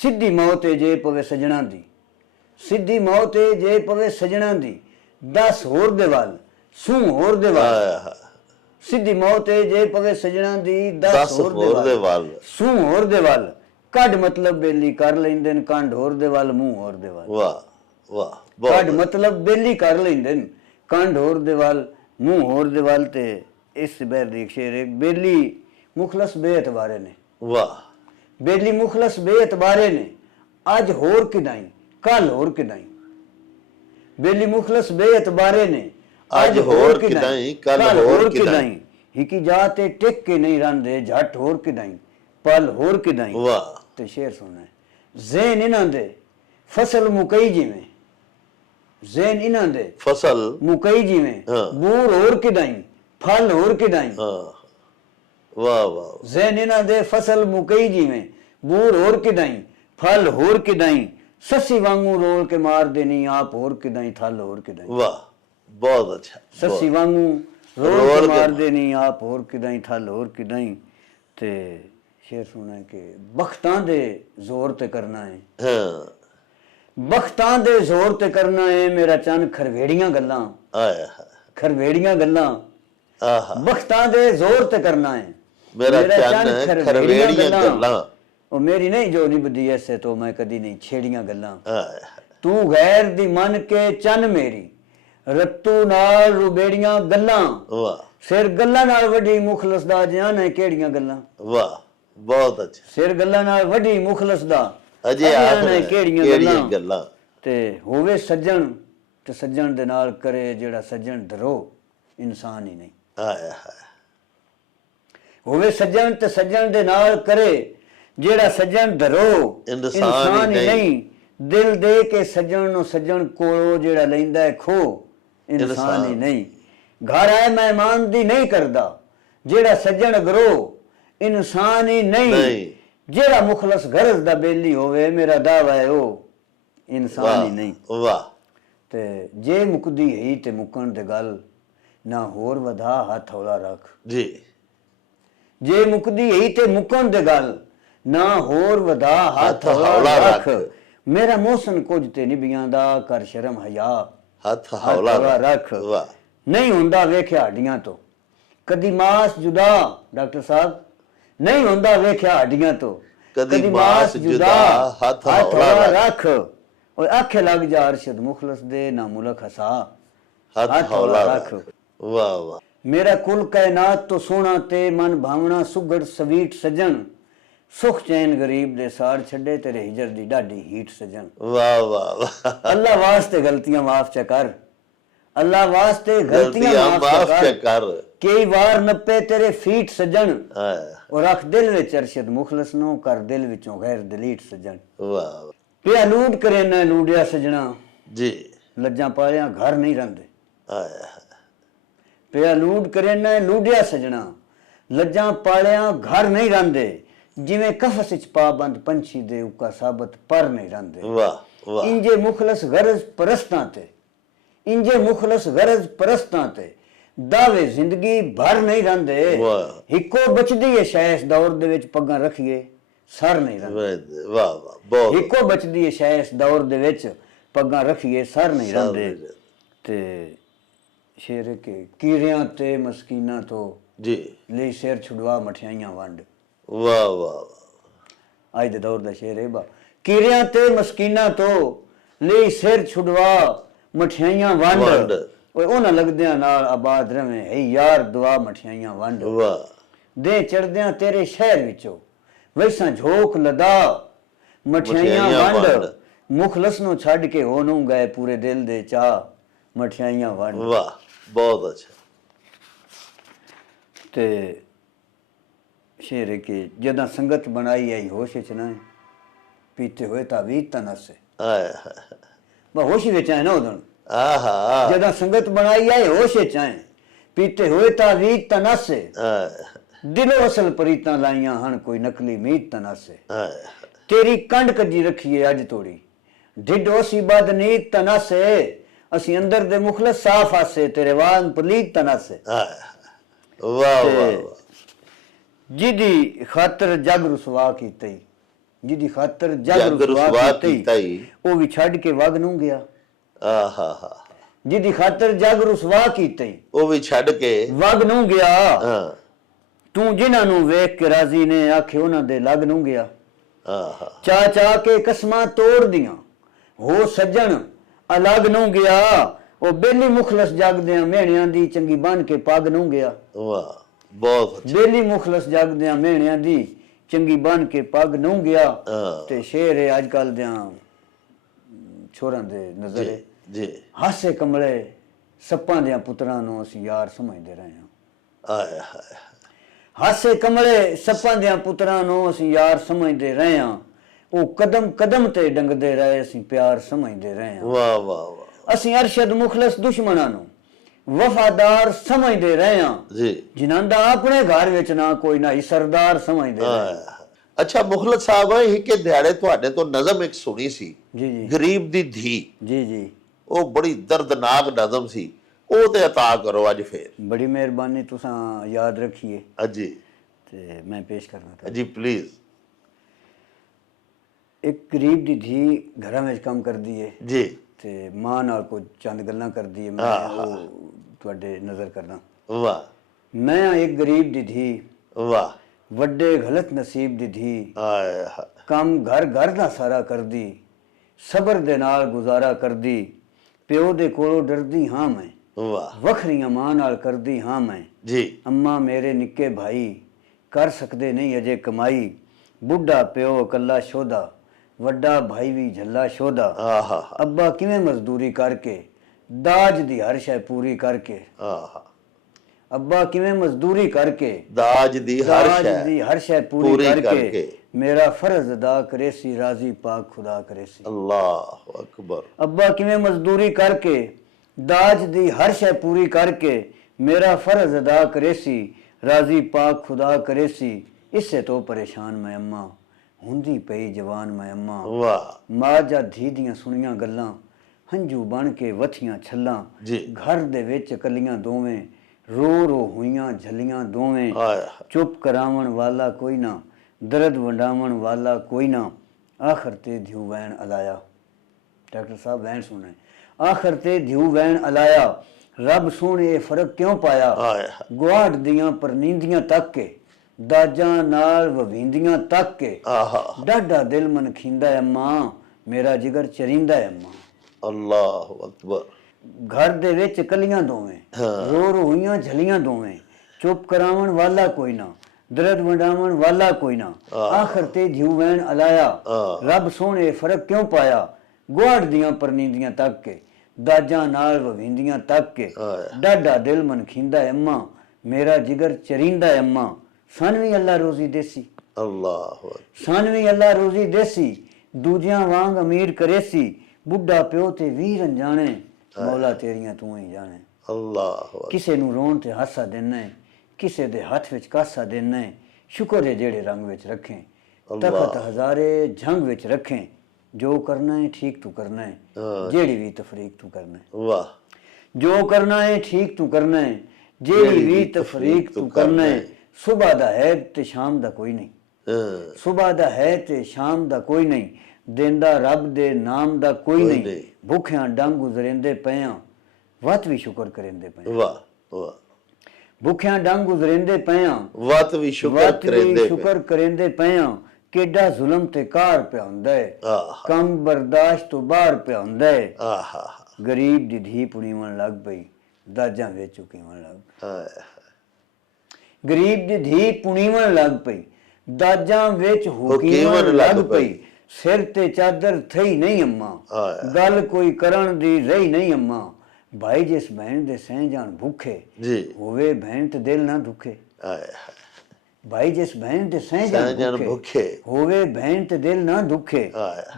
ਸਿੱਧੀ ਮੌਤ ਏ ਜੇ ਪਵੇ ਸਜਣਾ ਦੀ, ਸਿੱਧੀ ਮੌਤ ਏ ਜੇ ਪਵੇ ਸਜਣਾ ਦੀ, 10 ਹੋਰ ਦੇ ਵੱਲ ਸੂ ਹੋਰ ਦੇ ਵੱਲ। ਸਿੱਧੀ ਮੌਤ ਏ ਜੇ ਪਵੇ ਸਜਣਾ ਦੀ, 10 ਹੋਰ ਦੇ ਵੱਲ ਸੂ ਹੋਰ ਦੇ ਵੱਲ। ਕੱਢ ਮਤਲਬ ਬੇਲੀ ਕਰ ਲੈਂਦੇ ਨੇ, ਕੰਡ ਹੋਰ ਦੇ ਵੱਲ ਮੂੰਹ ਹੋਰ ਦੇ ਵੱਲ। ਵਾਹ ਵਾਹ। ਕੱਢ ਮਤਲਬ ਬੇਲੀ ਕਰ ਲੈਂਦੇ ਨੇ, ਕੰਡ ਹੋਰ ਦੇ ਵੱਲ ਮੂੰਹ ਹੋਰ ਦੇ ਵੱਲ। ਤੇ ਇਸ ਬਹਿਰ ਦੀ ਸ਼ੇਰ ਹੈ, ਬੇਲੀ ਮੁਖਲਸ ਬੇਇਤਬਾਰੇ ਨੇ। ਵਾਹ। ਬੇਲੀ ਮੁਖਲਸ ਬੇਇਤਬਾਰੇ ਨੇ, ਅੱਜ ਹੋਰ ਕਿਦਾਈ ਕੱਲ ਹੋਰ ਕਿਦਾਈ। ਬੇਲੀ ਮੁਖਲਸ ਬੇਇਤਬਾਰੇ ਨੇ, ਅੱਜ ਹੋਰ ਕਿਦਾਈ ਕੱਲ ਹੋਰ ਕਿਦਾਈ। ਹਿਕੀ ਜਾ ਤੇ ਟਿਕ ਕੇ ਨਹੀਂ ਰਹਿੰਦੇ, ਝੱਟ ਹੋਰ ਕਿਦਾਈ ਪਲ ਹੋਰ ਕਿਦਾਈ। ਵਾਹ। ਤੇ ਸ਼ੇਰ ਸੁਣਨਾ, ਜ਼ੇਨ ਇਹਨਾਂ ਦੇ ਫਸਲ ਮੁਕਈ ਜਿਵੇਂ, ਜ਼ੇਨ ਇਹਨਾਂ ਦੇ ਫਸਲ ਮੁਕਈ ਜਿਵੇਂ, ਬੂਰ ਹੋਰ ਕਿਦਾਈ ਫਲ ਹੋਰ ਕਿਦਾਈ। ਵਾਹ ਵਾਹ। ਜ਼ੇਨ ਇਹਨਾਂ ਦੇ ਫਸਲ ਮੁਕਈ ਜਿਵੇਂ, ਬੂਰ ਹੋਰ ਕਿਦਾਈ ਫਲ ਹੋਰ ਕਿਦਾਈ। ਸੱਸੀ ਵਾਂਗੂ ਰੋਲ ਕੇ ਮਾਰ ਦੇਣੀ, ਆਪ ਹੋਰ ਕਿਦਾਈ ਥਲ ਹੋਰ ਕਿਦਾਈ। ਵਾਹ, ਬਹੁਤ ਅੱਛਾ। ਸੱਸੀ ਵਾਂਗੂ ਰੋਲ ਕੇ ਮਾਰ ਦੇਣੀ, ਆਪ ਹੋਰ ਕਿਦਾਈ ਥਲ ਹੋਰ ਕਿਦਾਈ। ਤੇ ਸ਼ੇਰ ਸੁਣਾ ਕਿ ਬਖਤਾਂ ਦੇ ਜ਼ੋਰ ਤੇ ਕਰਨਾ ਹੈ, ਹਾਂ ਬਖਤਾਂ ਦੇ ਜ਼ੋਰ ਤੇ ਕਰਨਾ ਹੈ, ਮੇਰਾ ਚੰਨ ਖਰਵੇੜੀਆਂ ਗੱਲਾਂ, ਆਇਆ ਖਰਵੇੜੀਆਂ ਗੱਲਾਂ। ਆਹਾ, ਬਖਤਾਂ ਦੇ ਜ਼ੋਰ ਤੇ ਕਰਨਾ ਹੈ, ਮੇਰਾ ਚੰਨ ਖਰਵੇੜੀਆਂ ਗੱਲਾਂ। ਉਹ ਮੇਰੀ ਨਹੀਂ ਜੋ ਨਿਭਦੀ ਐਸੇ ਤੋਂ ਮੈਂ ਕਦੀ ਨਹੀਂ ਛੇੜੀਆਂ ਗੱਲਾਂ। ਆਇਆ, ਤੂੰ ਗੈਰ ਦੀ ਮੰਨ ਕੇ ਚੰਨ ਮੇਰੀ, ਰੱਤੂ ਨਾਲ ਰੁਬੇੜੀਆਂ ਗੱਲਾਂ, ਵਾਹ ਸਿਰ ਗੱਲਾਂ ਨਾਲ ਵੱਡੀ ਮੁਖਲਸ ਦਾ, ਜਾਨ ਹੈ ਕਿਹੜੀਆਂ ਗੱਲਾਂ। ਵਾਹ ਬਹੁਤ ਅੱਛਾ। ਸਿਰ ਗੱਲਾਂ ਨਾਲ ਵੱਡੀ ਮੁਖਲਸ ਦਾ, ਅਜੇ ਜਾਨ ਹੈ ਕਿਹੜੀਆਂ ਗੱਲਾਂ। ਤੇ ਹੋਵੇ ਸੱਜਣ ਤੇ ਸੱਜਣ ਦੇ ਨਾਲ ਕਰੇ, ਜਿਹੜਾ ਸੱਜਣ ਧਰੋ ਇਨਸਾਨ ਹੀ ਨਹੀਂ। ਆਇਆ ਹਾਏ। ਹੋਵੇ ਸੱਜਣ ਤੇ ਸੱਜਣ ਦੇ ਨਾਲ ਕਰੇ, ਜਿਹੜਾ ਸੱਜਣ ਧਰੋ ਇਨਸਾਨ ਹੀ ਨਹੀਂ। ਦਿਲ ਦੇ ਕੇ ਸੱਜਣ ਨੂੰ ਸੱਜਣ ਕੋਲੋਂ, ਜਿਹੜਾ ਲੈਂਦਾ ਹੈ ਖੋ ਇਨਸਾਨ ਹੀ ਨਹੀਂ। ਘਰ ਆਏ ਮਹਿਮਾਨ ਦੀ ਨਹੀਂ ਕਰਦਾ, ਜਿਹੜਾ ਸੱਜਣ ਗਰੋ ਇਨਸਾਨ ਹੀ ਨਹੀਂ। ਜਿਹੜਾ ਮੁਖਲਸ ਗਰਜ਼ ਦਾ ਬੇਲੀ ਹੋਵੇ, ਮੇਰਾ ਦਾਵਾ ਹੈ ਉਹ ਇਨਸਾਨ ਹੀ ਨਹੀਂ। ਵਾਹ। ਤੇ ਜੇ ਮੁਕਦੀ ਹੈ ਤੇ ਮੁਕਣ ਦੇ ਗੱਲ, ਨਾ ਹੋਰ ਵਧਾ ਹੱਥ ਹੌਲਾ ਰੱਖ ਜੀ। ਜੇ ਮੁਕਦੀ ਹੈ ਤੇ ਮੁਕਣ ਦੇ ਗੱਲ, ਨਾ ਹੋਰ ਵਧਾ ਹੱਥ ਹੌਲਾ ਰੱਖ। ਮੇਰਾ ਮੋਹਸਨ ਕੁਝ ਤੇ ਨਿਭੀਆਂ ਦਾ, ਕਰ ਸ਼ਰਮ ਹਯਾ ਹੱਥ ਹੌਲਾ ਰੱਖ। ਵਾਹ। ਨਹੀਂ ਹੁੰਦਾ ਵੇਖਿਆ ਹੱਡੀਆਂ ਤੋਂ ਕਦੀ ਮਾਸ ਜੁਦਾ, ਡਾਕਟਰ ਸਾਹਿਬ ਨਹੀਂ ਹੁੰਦਾ ਵੇਖਿਆ ਹੱਡੀਆਂ ਤੋਂ ਕਦੀ ਮਾਸ ਜੁਦਾ, ਹੱਥ ਹੌਲਾ ਰੱਖ। ਓਏ ਆਖੇ ਲੱਗ ਜਾ ਅਰਸ਼ਦ ਮੁਖਲਸ ਦੇ, ਨਾ ਮੁਲਕ ਹਸਾ ਹੱਥ ਹੌਲਾ ਰੱਖ। ਵਾਹ ਵਾਹ। ਮੇਰਾ ਕੁਲ ਕਾਇਨਾਤ ਤੋਂ ਸੋਹਣਾ ਤੇ ਮਨ ਭਾਵਨਾ ਸੁਗੜ ਸਵੀਟ ਸਜਣ, ਸੁਖ ਚੈਨ ਗਰੀਬ ਦੇ ਸਾੜ ਛੱਡੇ, ਤੇਰੇ ਹਿਜਰ ਦੀ ਡਾਢੀ ਹੀਟ ਸਜਣ। ਵਾਹ ਵਾਹ ਵਾਹ। ਅੱਲਾ ਵਾਸਤੇ ਗਲਤੀਆਂ ਮਾਫ ਚ ਕਰ, ਅੱਲਾ ਵਾਸਤੇ ਗਲਤੀਆਂ ਮਾਫ ਚ ਕਰ। ਕਈ ਵਾਰ ਨੱਪੇ ਤੇਰੇ ਫੀਟ ਸਜਣ, ਔਰ ਰੱਖ ਦਿਲ ਵਿੱਚ ਅਰਸ਼ਦ ਮੁਖਲਸ ਨੂੰ, ਕਰ ਦਿਲ ਵਿੱਚੋਂ ਗੈਰ ਦਲੀਟ ਸਜਣ। ਵਾਹ। ਪਿਆ ਲੂਟ ਕਰੇ ਨਾ ਲੂੜਿਆ ਸਜਣਾ ਜੀ। ਲੱਜਾਂ ਪਾਲਿਆਂ ਘਰ ਨਹੀਂ ਰਹਿੰਦੇ। ਆਇਆ। ਪਿਆ ਲੂਟ ਕਰੇ ਨਾ ਲੂੜਿਆ ਸਜਣਾ, ਲੱਜਾਂ ਪਾਲਿਆਂ ਘਰ ਨਹੀਂ ਰਹਿੰਦੇ। ਜਿਵੇਂ ਕਫਸ ਵਿੱਚ ਪਾਬੰਦ ਪੰਛੀ ਦੇ, ਉੱਕਾ ਸਾਬਤ ਪਰ ਨਹੀਂ ਰਹਿੰਦੇ। ਵਾਹ ਵਾਹ। ਇੰਜੇ ਮੁਖਲਸ ਗਰਜ਼ ਪਰਸਤਾਂ ਤੇ, ਇੰਜੇ ਮੁਖਲਸ ਗਰਜ਼ ਪਰਸਤਾਂ ਤੇ, ਦਾਵੇ ਜ਼ਿੰਦਗੀ ਭਰ ਨਹੀਂ ਰਹਿੰਦੇ। ਇੱਕੋ ਬਚਦੀ ਹੈ ਸ਼ਾਇਸ ਦੌਰ ਦੇ ਵਿੱਚ, ਪੱਗਾਂ ਰੱਖੀਏ ਸਰ ਨਹੀਂ ਰਹਿੰਦੇ। ਵਾਹ ਵਾਹ ਬਹੁਤ। ਇੱਕੋ ਬਚਦੀ ਹੈ ਸ਼ਾਇਸ ਦੌਰ ਦੇ ਵਿੱਚ, ਪੱਗਾਂ ਰੱਖੀਏ ਸਰ ਨਹੀਂ ਰਹਿੰਦੇ। ਤੇ ਸ਼ੇਰ ਕੇ ਕੀਰਿਆਂ ਤੇ ਮਸਕੀਨਾਂ ਤੋਂ ਜੀ ਲਈ ਸਿਰ ਛੁਡਵਾ ਮਠਿਆਈਆਂ ਵੰਡ। ਵਾਹ ਵਾਹ। ਅੱਜ ਦੇ ਦੌਰ ਦਾ ਸ਼ੇਰ ਹੈ ਬਾ, ਕੀਰਿਆਂ ਤੇ ਮਸਕੀਨਾਂ ਤੋਂ ਲਈ ਸਿਰ ਛੁਡਵਾ ਮਠਿਆਈਆਂ ਵੰਡ। ਓਏ ਉਹਨਾਂ ਲੱਗਦਿਆਂ ਨਾਲ ਆਬਾਦ ਰਵੇਂ, ਹੈ ਯਾਰ ਦੁਆ ਮਠਿਆਈਆਂ ਵੰਡ। ਵਾਹ। ਦੇ ਚੜਦਿਆਂ ਤੇਰੇ ਸ਼ਹਿਰ ਵਿੱਚੋਂ, ਵੈਸਾਂ ਝੋਕ ਲਦਾ ਮਠਿਆਈਆਂ ਵੰਡ। ਮੁਖਲਸ ਨੂੰ ਛੱਡ ਕੇ ਹੋ ਨੂੰ ਗਏ, ਪੂਰੇ ਦਿਲ ਦੇ ਚਾਹ ਮਠਿਆਈਆਂ ਵੰਡ। ਵਾਹ ਬਹੁਤ ਅੱਛਾ। ਤੇ ਸ਼ੇਰ ਕੇ ਜਦਾਂ ਸੰਗਤ ਬਣਾਈ ਆਈ ਹੋਸ਼ ਚ ਨਾ, ਪੀਤੇ ਹੋਏ ਤਾਂ ਵੀ ਤਨਸੇ। ਆਇਆ। ਬਾ ਹੋਸ਼ ਵਿੱਚ ਆਏ ਨਾ ਉਦੋਂ। ਆਹਾ। ਜਦਾਂ ਸੰਗਤ ਬਣਾਈ ਆਏ ਹੋਸ਼ ਚ ਆਏ, ਪੀਤੇ ਹੋਏ ਤਾਂ ਵੀ ਤਨਸੇ। ਦਿਲੋਂ ਅਸਲ ਪਰੀਤਾਂ ਲਾਈਆਂ ਹਨ, ਕੋਈ ਨਕਲੀ ਮੀਤ ਤਨਸੇ। ਤੇਰੀ ਕੰਡ ਕੱਜੀ ਰੱਖੀਏ ਅੱਜ ਤੋੜੀ, ਢਿੱਡੋ ਸੀ ਬਦਨੀਤ ਤਨਸੇ। ਅਸੀਂ ਅੰਦਰ ਦੇ ਮੁਖਲਸ ਸਾਫ ਆਸੇ, ਤੇਰੇ ਵਾਂਗ ਪਲੀਤ ਤਨਸੇ। ਵਾਹ ਵਾਹ। ਜਿਹਦੀ ਖਾਤਰ ਜਗ ਰੁਸਵਾ ਕੀਤੀ, ਜਿਹਦੀ ਖਾਤਰ ਜਗ ਰੁਸਵਾ ਕੀਤੀ, ਉਹ ਵੀ ਛੱਡ ਕੇ ਵਗ ਨੂੰ ਗਿਆ। ਆਹਾ। ਜਿਹਦੀ ਖਾਤਰ ਜਗ ਰੁਸਵਾ ਕੀਤੀ, ਉਹ ਵੀ ਛੱਡ ਕੇ ਵਗ ਨੂੰ ਗਿਆ। ਤੂੰ ਜਿਨ੍ਹਾਂ ਨੂੰ ਵੇਖ ਕੇ ਰਾਜ਼ੀ ਨੇ, ਆਖੇ ਉਹਨਾਂ ਦੇ ਲੱਗ ਨੂੰ ਗਿਆ। ਚਾ ਚਾ ਕੇ ਕਸਮਾਂ ਤੋੜਦੀਆਂ, ਹੋ ਸੱਜਣ ਅਲੱਗ ਨੂੰ ਗਿਆ। ਉਹ ਬੇਲੀ ਮੁਖਲਸ ਜਗਦਿਆਂ ਮਿਹਣਿਆਂ ਦੀ, ਚੰਗੀ ਬਣ ਕੇ ਪੱਗ ਨੂੰ ਗਿਆ। ਵਾਹ ਬਹੁਤ ਅੱਛਾ। ਬੇਲੀ ਮੁਖਲਸ ਜਗਦਿਆਂ ਮਿਹਣਿਆਂ ਦੀ, ਚੰਗੀ ਬਣ ਕੇ ਪੱਗ ਨੂੰ ਗਿਆ। ਤੇ ਸ਼ੇਰ ਹੈ ਅੱਜ ਕੱਲ ਦਿਆਂ ਛੋਰਾਂ ਦੇ ਨਜ਼ਰੇ, ਜੀ। ਹਾਸੇ ਕਮਲੇ ਸੱਪਾਂ ਦਿਆਂ ਪੁੱਤਰਾਂ ਨੂੰ ਅਸੀਂ ਯਾਰ ਸਮਝਦੇ ਰਹੇ ਹਾਂ। ਆਇਆ। ਹਾਸੇ ਕਮਲੇ ਸੱਪਾਂ ਦਿਆਂ ਪੁੱਤਰਾਂ ਨੂੰ ਅਸੀਂ ਯਾਰ ਸਮਝਦੇ ਰਹੇ ਹਾਂ। ਉਹ ਕਦਮ ਕਦਮ ਤੇ ਡੰਗਦੇ ਰਹੇ, ਅਸੀਂ ਪਿਆਰ ਸਮਝਦੇ ਰਹੇ ਹਾਂ। ਵਾਹ ਵਾਹ ਵਾਹ। ਅਸੀਂ ਅਰਸ਼ਦ ਮੁਖਲਸ ਦੁਸ਼ਮਣਾਂ ਨੂੰ ਵਫਾਦਾਰ ਸਮਝਦੇ ਰਹੇ ਹਾਂ ਜੀ, ਜਿਨ੍ਹਾਂ ਦਾ ਆਪਣੇ ਘਰ ਵਿੱਚ ਨਾ ਕੋਈ ਨਾ ਹੀ ਸਰਦਾਰ ਸਮਝਦੇ ਰਹੇ। ਅੱਛਾ ਮੁਖਲਸ ਸਾਹਿਬ, ਇਹ ਕਿ ਦਿਹਾੜੇ ਤੁਹਾਡੇ ਤੋਂ ਨਜ਼ਮ ਇੱਕ ਸੁਣੀ ਸੀ, ਜੀ ਜੀ, ਗਰੀਬ ਦੀ ਧੀ। ਜੀ ਜੀ, ਉਹ ਬੜੀ ਦਰਦਨਾਕ ਨਜ਼ਮ ਸੀ, ਉਹ ਤੇ ਅਤਾ ਕਰੋ ਅੱਜ ਫੇਰ। ਬੜੀ ਮਿਹਰਬਾਨੀ, ਤੁਸੀਂ ਯਾਦ ਰੱਖੀਏ ਜੀ, ਤੇ ਮੈਂ ਪੇਸ਼ ਕਰਨਾ ਜੀ ਪਲੀਜ਼। ਇੱਕ ਗਰੀਬ ਦੀ ਧੀ ਘਰਾਂ ਵਿੱਚ ਕੰਮ ਕਰਦੀ ਹੈ ਜੀ, ਤੇ ਮਾਂ ਨਾਲ ਕੁਝ ਚੰਦ ਗੱਲਾਂ ਕਰਦੀ ਹੈ, ਮੈਂ ਉਹ ਤੁਹਾਡੇ ਨਜ਼ਰ ਕਰਨਾ। ਵਾਹ। ਮੈਂ ਇੱਕ ਗਰੀਬ ਦੀ ਧੀ, ਵਾਹ। ਵੱਡੇ ਗਲਤ ਨਸੀਬ ਦੀ ਧੀ, ਕੰਮ ਘਰ ਘਰ ਦਾ ਸਾਰਾ ਕਰਦੀ, ਸਬਰ ਦੇ ਨਾਲ ਗੁਜ਼ਾਰਾ ਕਰਦੀ, ਪਿਓ ਦੇ ਕੋਲੋਂ ਡਰਦੀ ਹਾਂ ਮੈਂ, ਵਾਹ ਵੱਖਰੀਆਂ ਮਾਂ ਨਾਲ ਕਰਦੀ ਹਾਂ ਮੈਂ। ਜੀ ਅੰਮਾ ਮੇਰੇ ਨਿੱਕੇ ਭਾਈ ਕਰ ਸਕਦੇ ਨਹੀਂ ਅਜੇ ਕਮਾਈ। ਬੁੱਢਾ ਪਿਓ ਇਕੱਲਾ ਸ਼ੋਧਾ, ਵੱਡਾ ਭਾਈ ਵੀ ਝੱਲਾ ਸ਼ੋਧਾ। ਆਹਾ ਅੱਬਾ ਕਿਵੇਂ ਮਜ਼ਦੂਰੀ ਕਰਕੇ, ਦਾਜ ਦੀ ਹਰ ਸ਼ੈ ਪੂਰੀ ਕਰਕੇ। ਆਹਾ ਅੱਬਾ ਕਿਵੇਂ ਮਜ਼ਦੂਰੀ ਕਰਕੇ, ਦਾਜ ਦੀ ਹਰ ਸ਼ੈ ਪੂਰੀ ਕਰਕੇ ਮੇਰਾ ਫਰਜ਼ ਅਦਾ ਕਰੇ ਸੀ, ਰਾਜ਼ੀ ਪਾਕ ਖੁਦਾ ਕਰੇ ਸੀ। ਅੱਲਾਹੁ ਅਕਬਰ। ਅੱਬਾ ਕਿਵੇਂ ਮਜ਼ਦੂਰੀ ਕਰਕੇ, ਦਾਜ ਦੀ ਹਰ ਸ਼ੈ ਪੂਰੀ ਕਰਕੇ ਮੇਰਾ ਫਰਜ਼ ਅਦਾ ਕਰੇ ਸੀ, ਰਾਜ਼ੀ ਪਾਕ ਖੁਦਾ ਕਰੇ ਸੀ। ਇਸੇ ਤੋਂ ਪਰੇਸ਼ਾਨ ਮੈਂ ਅੰਮਾ, ਹੁੰਦੀ ਪਈ ਜਵਾਨ ਮੈਂ ਅੰਮਾ। ਵਾਹ ਮਾਂ ਜਾਂ ਧੀ ਦੀਆਂ ਸੁਣੀਆਂ ਗੱਲਾਂ, ਹੰਝੂ ਬਣ ਕੇ ਵਥੀਆਂ ਛੱਲਾਂ। ਘਰ ਦੇ ਵਿੱਚ ਇਕੱਲੀਆਂ ਦੋਵੇਂ, ਰੋ ਰੋ ਹੋਈਆਂ ਝੱਲੀਆਂ ਦੋਵੇਂ। ਚੁੱਪ ਕਰਾਵਣ ਵਾਲਾ ਕੋਈ ਨਾ, ਦਰਦ ਵੰਡਾਵਣ ਵਾਲਾ ਕੋਈ ਨਾ। ਆਖਰ ਤੇ ਧਿਉ ਵੈਣ ਅਲਾਇਆ। ਡਾਕਟਰ ਸਾਹਿਬ ਵੈਣ ਸੁਣੇ। ਆਖਰ ਤੇ ਧਿਉ ਵੈਣ ਅਲਾਇਆ, ਰੱਬ ਸੋਹਣੇ ਇਹ ਫਰਕ ਕਿਉਂ ਪਾਇਆ। ਗੁਆੜ ਦੀਆਂ ਪਰਨੀਂਦੀਆਂ ਤੱਕ ਕੇ, ਦਾਜਾਂ ਨਾਲ ਵਵੀਂਦੀਆਂ ਤੱਕ ਕੇ। ਡਾਢਾ ਦਿਲ ਮਨ ਖੀਂਦਾ ਅੰਮਾ, ਮੇਰਾ ਜਿਗਰ ਚਰੀਂਦਾ ਅੰਮਾ। ਅੱਲਾਹੁ ਅਕਬਰ। ਘਰ ਦੇ ਵਿੱਚ ਇਕੱਲੀਆਂ ਦੋਵੇਂ, ਰੋ ਰੋ ਹੋਈਆਂ ਝਲੀਆਂ ਦੋਵੇਂ। ਚੁੱਪ ਕਰਾਵਣ ਵਾਲਾ ਕੋਈ ਨਾ, ਦਰਦ ਵੰਡਾਵਣ ਵਾਲਾ ਕੋਈ ਨਾ। ਆਖਰ ਤੇ ਧਿਉ ਵੈਣ ਅਲਾਇਆ, ਰੱਬ ਸੋਹਣੇ ਫਰਕ ਕਿਉਂ ਪਾਇਆ। ਗੁਆੜ ਦੀਆਂ ਪਰਨੀਂਦੀਆਂ ਤੱਕ ਕੇ, ਦਾਜਾਂ ਨਾਲ ਵਵੀਂਦੀਆਂ ਤੱਕ ਕੇ। ਡਾਢਾ ਦਿਲ ਮਨ ਖੀਂਦਾ ਅੰਮਾ, ਮੇਰਾ ਜਿਗਰ ਚਰੀਂਦਾ ਅੰਮਾ। ਸਾਨੂੰ ਵੀ ਅੱਲਾ ਰੋਜ਼ੀ ਦੇਸੀ, ਅੱਲਾਹੁ ਸਾਨੂੰ ਵੀ ਅੱਲਾ ਰੋਜ਼ੀ ਦੇਸੀ। ਦੂਜਿਆਂ ਵਾਂਗ ਅਮੀਰ ਕਰੇ ਸੀ, ਬੁੱਢਾ ਪਿਓ ਤੇ ਵੀਰ ਅਣਜਾਣੇ। ਮੌਲਾ ਤੇਰੀਆਂ ਤੂੰ ਹੀ ਜਾਣੇ। ਅੱਲਾਹੁ ਕਿਸੇ ਨੂੰ ਰੋਣ ਤੇ ਹਾਸਾ ਦੇਣਾ ਹੈ, ਕਿਸੇ ਦੇ ਹੱਥ ਵਿੱਚ ਕਾਸਾ ਦੇਣਾ ਹੈ। ਸ਼ੁਕਰ ਹੈ ਜਿਹੜੇ ਰੰਗ ਵਿੱਚ ਰੱਖੇ, ਤਖਤ ਹਜ਼ਾਰੇ ਜੰਗ ਵਿੱਚ ਰੱਖੇ। ਜੋ ਕਰਨਾ ਹੈ ਠੀਕ ਤੂੰ ਕਰਨਾ ਹੈ, ਜਿਹੜੀ ਵੀ ਤਫਰੀਕ ਤੂੰ ਕਰਨਾ ਹੈ। ਵਾਹ ਜੋ ਕਰਨਾ ਹੈ ਠੀਕ ਤੂੰ ਕਰਨਾ ਹੈ, ਜਿਹੜੀ ਵੀ ਤਫਰੀਕ ਤੂੰ ਕਰਨਾ ਹੈ। ਸੁਬਹ ਦਾ ਹੈ ਤੇ ਸ਼ਾਮ ਦਾ ਕੋਈ ਨਹੀਂ, ਸੁਬਹ ਦਾ ਹੈ ਤੇ ਸ਼ਾਮ ਦਾ ਕੋਈ ਨਹੀਂ। ਦਿੰਦਾ ਰੱਬ ਦੇ ਨਾਮ ਦਾ ਕੋਈ ਨਹੀਂ। ਭੁੱਖਿਆਂ ਡੰਗ ਗੁਜ਼ਰੇਂਦੇ ਪਿਆਂ, ਵਤ ਵੀ ਸ਼ੁਕਰ ਕਰਿੰਦੇ ਪਿਆਂ। ਵਾਹ ਵਾਹ। ਭੁੱਖਿਆਂ ਡੰਗ ਗੁਜ਼ਰੇਂਦੇ ਪਿਆਂ, ਵਤ ਵੀ ਸ਼ੁਕਰ ਕਰਿੰਦੇ ਪਿਆਂ। ਕਿੱਡਾ ਜ਼ੁਲਮ ਤੇ ਕਾਰ ਪਿਆ ਹੁੰਦਾ ਹੈ, ਕੰਮ ਬਰਦਾਸ਼ਤ ਤੋਂ ਬਾਹਰ ਪਿਆ ਹੁੰਦਾ ਹੈ। ਗਰੀਬ ਦੀ ਧੀ ਪੁਣੀਵਣ ਲੱਗ ਪਈ, ਦਾਜਾਂ ਵਿੱਚ ਚੁਕੀਵਣ ਲੱਗ ਪਈ। ਗਰੀਬ ਦੀ ਧੀ ਪੁਣੀਵਣ ਲੱਗ ਪਈ, ਦਾਜਾਂ ਵਿੱਚ ਹੁਕੀਵਣ ਲੱਗ ਪਈ। ਸਿਰ ਤੇ ਚਾਦਰ ਥਈ ਨਹੀਂ ਅੰਮਾ, ਗੱਲ ਕੋਈ ਕਰਨ ਦੀ ਰਹੀ ਨਹੀਂ ਅੰਮਾ। ਭਾਈ ਜਿਸ ਭੈਣ ਦੇ ਸਹਿ ਜਾਣ ਭੁੱਖੇ, ਹੋਵੇ ਭੈਣ ਤੇ ਦਿਲ ਨਾ ਦੁਖੇ। ਭਾਈ ਜਿਸ ਭੈਣ ਦੇ ਸਹਿ ਜਾਣ ਭੁੱਖੇ, ਹੋਵੇ ਭੈਣ ਤੇ ਦਿਲ ਨਾ ਦੁਖੇ।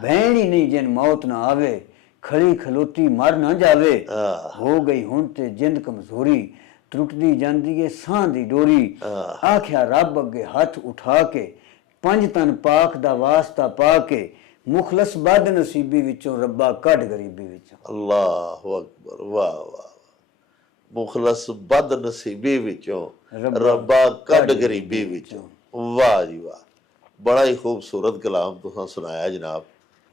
ਭੈਣ ਹੀ ਨਹੀਂ ਜਿਨ ਮੌਤ ਨਾ ਆਵੇ, ਖੜੀ ਖਲੋਤੀ ਮਰ ਨਾ ਜਾਵੇ। ਹੋ ਗਈ ਹੁਣ ਤੇ ਜਿੰਦ ਕਮਜ਼ੋਰੀ, ਟੁੱਟਦੀ ਜਾਂਦੀ ਏ ਸਾਹ ਦੀ ਡੋਰੀ। ਆਖਿਆ ਰੱਬ ਅੱਗੇ ਹੱਥ ਉਠਾ ਕੇ, ਪੰਜ ਤਨ ਪਾਕ ਦਾ ਵਾਸਤਾ ਪਾ ਕੇ। ਮੁਖਲਸ ਬਦ ਨਸੀਬੀ ਵਿੱਚੋਂ ਰੱਬਾ ਕੱਢ ਗਰੀਬੀ ਵਿੱਚੋਂ। ਅੱਲਾਹੁ ਅਕਬਰ। ਵਾਹ ਵਾਹ। ਮੁਖਲਸ ਬਦ ਨਸੀਬੀ ਵਿੱਚੋਂ ਰੱਬਾ ਕੱਢ ਗਰੀਬੀ ਵਿੱਚੋਂ। ਵਾਹ ਜੀ ਵਾਹ। ਬੜਾ ਹੀ ਖੂਬਸੂਰਤ ਕਲਾਮ ਤੁਸੀਂ ਸੁਣਾਇਆ ਜਨਾਬ।